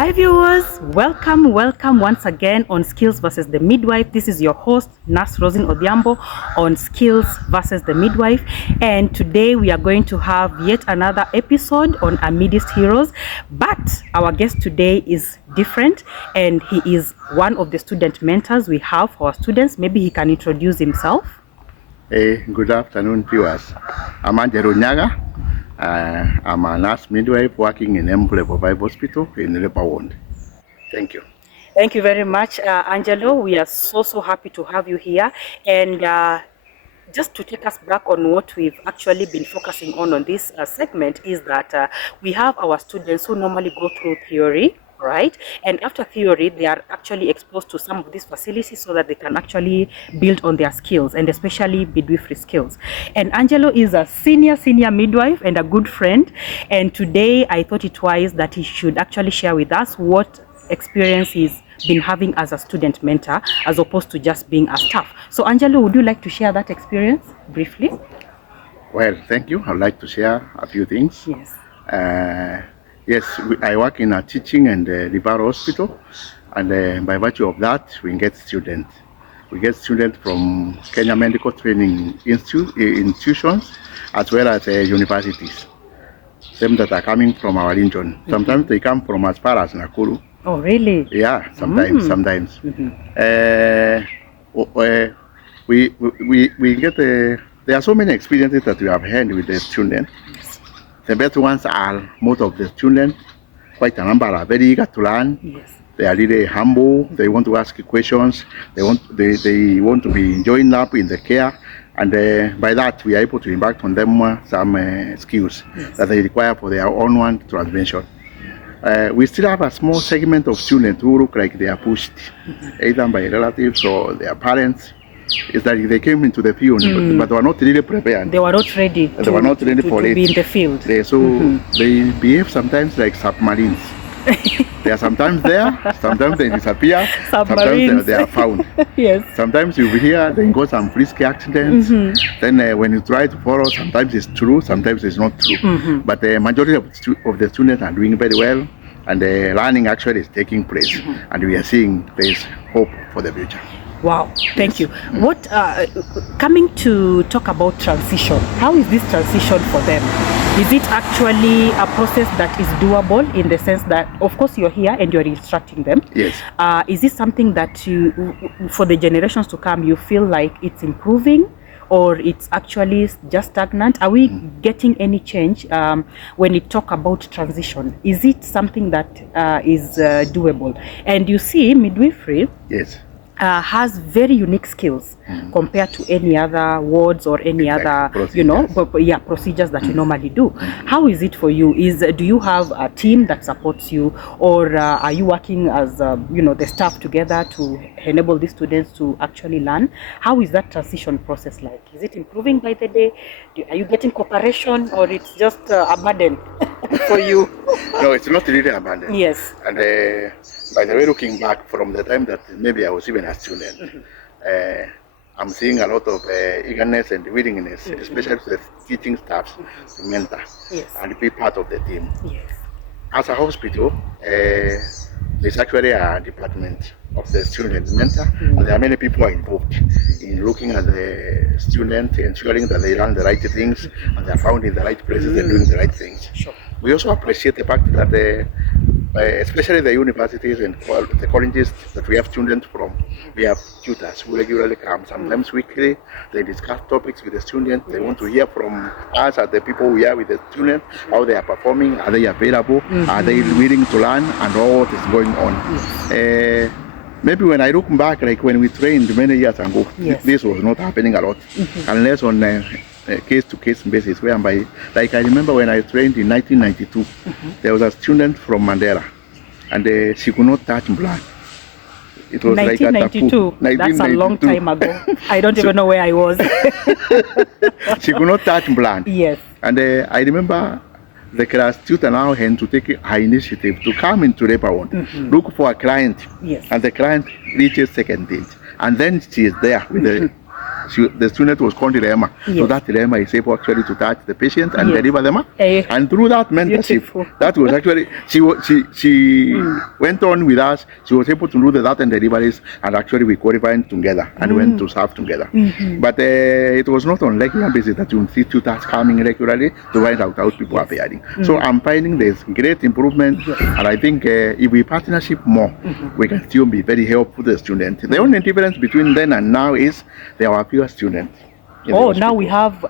Hi viewers, welcome once again on Skills versus the Midwife. This is your host, Nurse Rosin Odhiambo on Skills versus the Midwife. And today we are going to have yet another episode on Amidst Heroes. But our guest today is different and he is one of the student mentors we have for our students. Maybe he can introduce himself. Hey, good afternoon viewers. I'm Angelo Nyaga. I'm a nurse midwife working in Emble Bible Hospital in Lebanon. Thank you. Thank you very much, Angelo. We are so happy to have you here. And just to take us back on what we've actually been focusing on this segment is that we have our students who normally go through theory, right? And after theory, they are actually exposed to some of these facilities so that they can actually build on their skills and especially midwifery skills. And Angelo is a senior midwife and a good friend. And today I thought it wise that he should actually share with us what experience he's been having as a student mentor as opposed to just being a staff. So Angelo, would you like to share that experience briefly? Well, thank you. I'd like to share a few things. Yes. Yes, I work in a teaching and referral hospital, and by virtue of that, we get students. We get students from Kenya Medical Training institutions as well as universities. Them that are coming from our region. Mm-hmm. Sometimes they come from as far as Nakuru. Oh, really? Yeah, sometimes. Mm-hmm. We get there are so many experiences that we have had with the students. The best ones are most of the students, quite a number are very eager to learn. Yes. They are really humble. They want to ask questions. They want to be joined up in the care, and by that we are able to impact on them some skills that they require for their own transmission. We still have a small segment of students who look like they are pushed, either by relatives or their parents. It's that they came into the field, but were not really prepared. They were not ready. They were not ready for to it. Be in the field. They behave sometimes like submarines. They are sometimes there, sometimes they disappear, sometimes they are found. Yes. Sometimes you will hear they got some risky accidents. Then when you try to follow, sometimes it's true, sometimes it's not true. But the majority of the students are doing very well, and the learning actually is taking place, and we are seeing there is hope for the future. Wow, thank you. What coming to talk about transition, how is this transition for them? Is it actually a process that is doable in the sense that, of course, you're here and you're instructing them? Yes. Is this something that you, for the generations to come, you feel like it's improving or it's actually just stagnant? Are we getting any change when you talk about transition? Is it something that is doable? And you see, midwifery. Yes. Has very unique skills compared to any other wards or any other procedures. Procedures that you normally do. How is it for you? Do you have a team that supports you, or are you working as the staff together to enable the students to actually learn? How is that transition process like? Is it improving by the day? Are you getting cooperation, or it's just a burden for you? No, it's not really a burden. Yes. And by the way, looking back from the time that maybe I was even a student, I'm seeing a lot of eagerness and willingness, especially to the teaching staffs, to mentor and be part of the team. Yes. As a hospital, there's actually a department of the student mentor, and there are many people involved in looking at the student, ensuring that they learn the right things and they're found in the right places and doing the right things. Sure. We also appreciate the fact that especially the universities and the colleges that we have students from, we have tutors who regularly come, sometimes weekly. They discuss topics with the students. They want to hear from us as the people we are with the students, how they are performing, are they available, are they willing to learn, and all what is going on. Maybe when I look back, like when we trained many years ago, this was not happening a lot, unless on a case-to-case basis, whereby, like I remember when I trained in 1992, there was a student from Mandela, and she could not touch blood. It was 1992. Like That's a long time ago. I don't even know where I was. She could not touch blood. Yes. And I remember the class tutor now had to take her initiative to come into Lebanon, look for a client, and the client reaches second date, and then she is there with the the student was called dilemma. Yes. So that dilemma is able actually to touch the patient and Yes. deliver them. And through that mentorship, Beautiful. that was actually she went on with us. She was able to do the that and deliveries, and actually we qualified together and went to serve together. But it was not on regular basis that you see tutors coming regularly to find out how people are faring. So I'm finding there's great improvement, and I think if we partnership more, we can still be very helpful to the students. The only difference between then and now is there are fewer students. Oh, now we have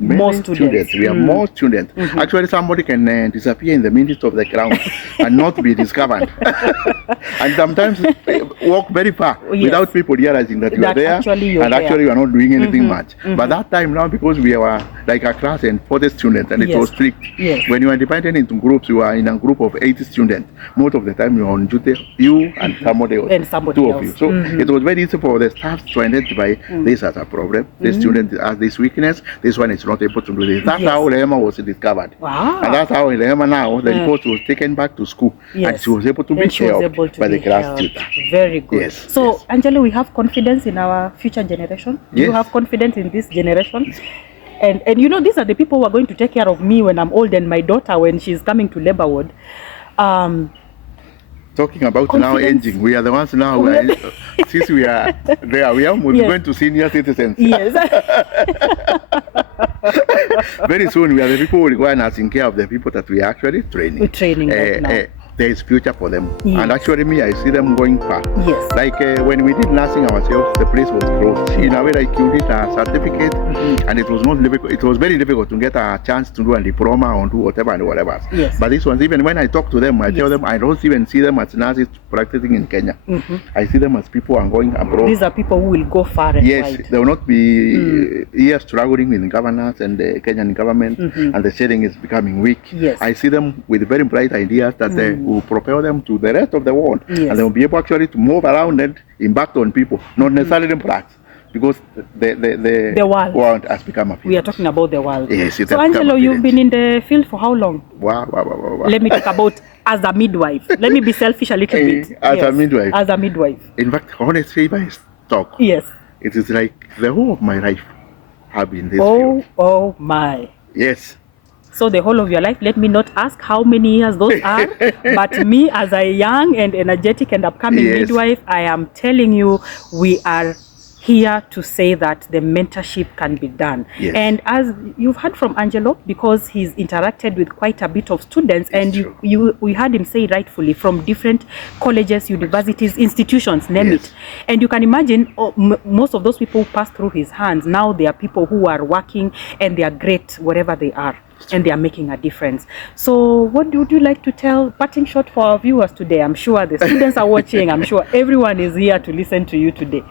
many more students. We have more students. Actually, somebody can disappear in the midst of the crowd and not be discovered. And sometimes walk very far without people realizing that you are there, actually you are not doing anything much. But that time now, because we were like a class and 40 students, and it was strict. When you are divided into groups, you are in a group of 80 students. Most of the time, you are on duty, you and somebody else. Two of you. So it was very easy for the staff to identify this as a problem. The student has this weakness, this one is not able to do this. That's how Lehema was discovered. Wow. And that's how Lehema now, the report was taken back to school, and she was able to be helped by the class tutor. Very good. Yes. So, Angelo, we have confidence in our future generation. Do you have confidence in this generation? And you know, these are the people who are going to take care of me when I'm old and my daughter when she's coming to labor ward. Talking about now aging, we are the ones now, since we are there, we are going to senior citizens. Yes. Very soon, we are the people who require nursing care of the people that we are actually training. We're training right now. There is future for them. And actually, me, I see them going far. Yes. Like when we did nursing ourselves, the place was closed. In a way, like you did a certificate, and it was not difficult. It was very difficult to get a chance to do a diploma or do whatever and whatever. Yes. But this ones, even when I talk to them, I tell them I don't even see them as nurses practicing in Kenya. I see them as people who are going abroad. These are people who will go far and wide. They will not be here struggling with the governance and the Kenyan government, and the sharing is becoming weak. Yes. I see them with very bright ideas that will propel them to the rest of the world, and they will be able actually to move around and impact on people, not necessarily blacks, because the world has become a field. We are talking about the world. Yes, so Angelo, you've been in the field for how long? Wow. Let me talk about as a midwife. Let me be selfish a little bit. As a midwife. As a midwife. In fact, honestly, if I talk, yes, it is like the whole of my life have been this field. Oh my. Yes. So the whole of your life, let me not ask how many years those are, but me as a young and energetic and upcoming midwife, I am telling you, we are here to say that the mentorship can be done. Yes. And as you've heard from Angelo, because he's interacted with quite a bit of students, and we heard him say rightfully from different colleges, universities, institutions, name it. And you can imagine most of those people who pass through his hands, now they are people who are working and they are great wherever they are. And they are making a difference. So what would you like to tell, parting shot for our viewers today? I'm sure the students are watching. I'm sure everyone is here to listen to you today.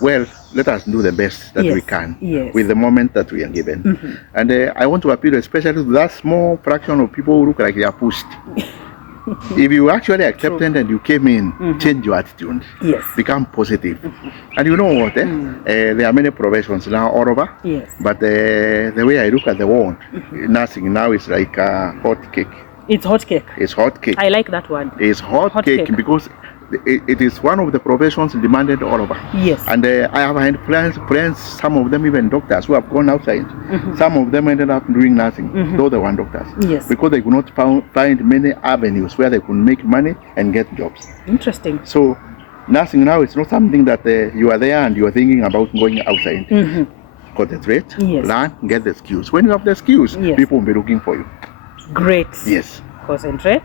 Well, let us do the best that we can with the moment that we are given. And I want to appeal especially to that small fraction of people who look like they are pushed. If you actually accepted and you came in, change your attitude. Yes. Become positive. And you know what? There are many professions now all over. Yes. But the way I look at the world, nursing now is like a hot cake. It's hot cake. It's hot cake. I like that one. It's hot cake because it is one of the professions demanded all over. Yes. And I have had friends, some of them even doctors who have gone outside. Some of them ended up doing nothing, though they were doctors. Yes. Because they could not find many avenues where they could make money and get jobs. Interesting. So nursing now is not something that you are there and you are thinking about going outside. Concentrate, learn, get the skills. When you have the skills, people will be looking for you. Great. Yes. Concentrate,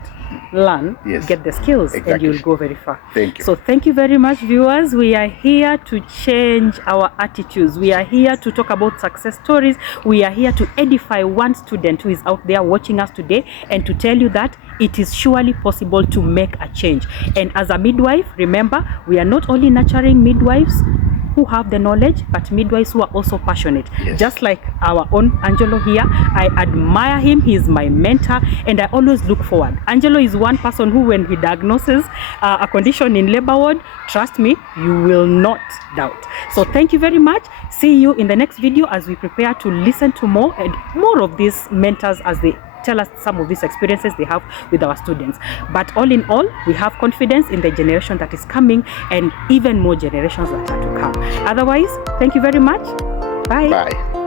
learn, get the skills, and you'll go very far. Thank you. So thank you very much, viewers. We are here to change our attitudes. We are here to talk about success stories. We are here to edify one student who is out there watching us today, and to tell you that it is surely possible to make a change. And as a midwife, remember, we are not only nurturing midwives who have the knowledge, but midwives who are also passionate. Just like our own Angelo here, I admire him. He is my mentor, and I always look forward. Angelo is one person who, when he diagnoses a condition in labor ward, trust me, you will not doubt. So thank you very much. See you in the next video as we prepare to listen to more and more of these mentors as they tell us some of these experiences they have with our students. But all in all, we have confidence in the generation that is coming and even more generations that are to come. Otherwise, thank you very much. Bye. Bye.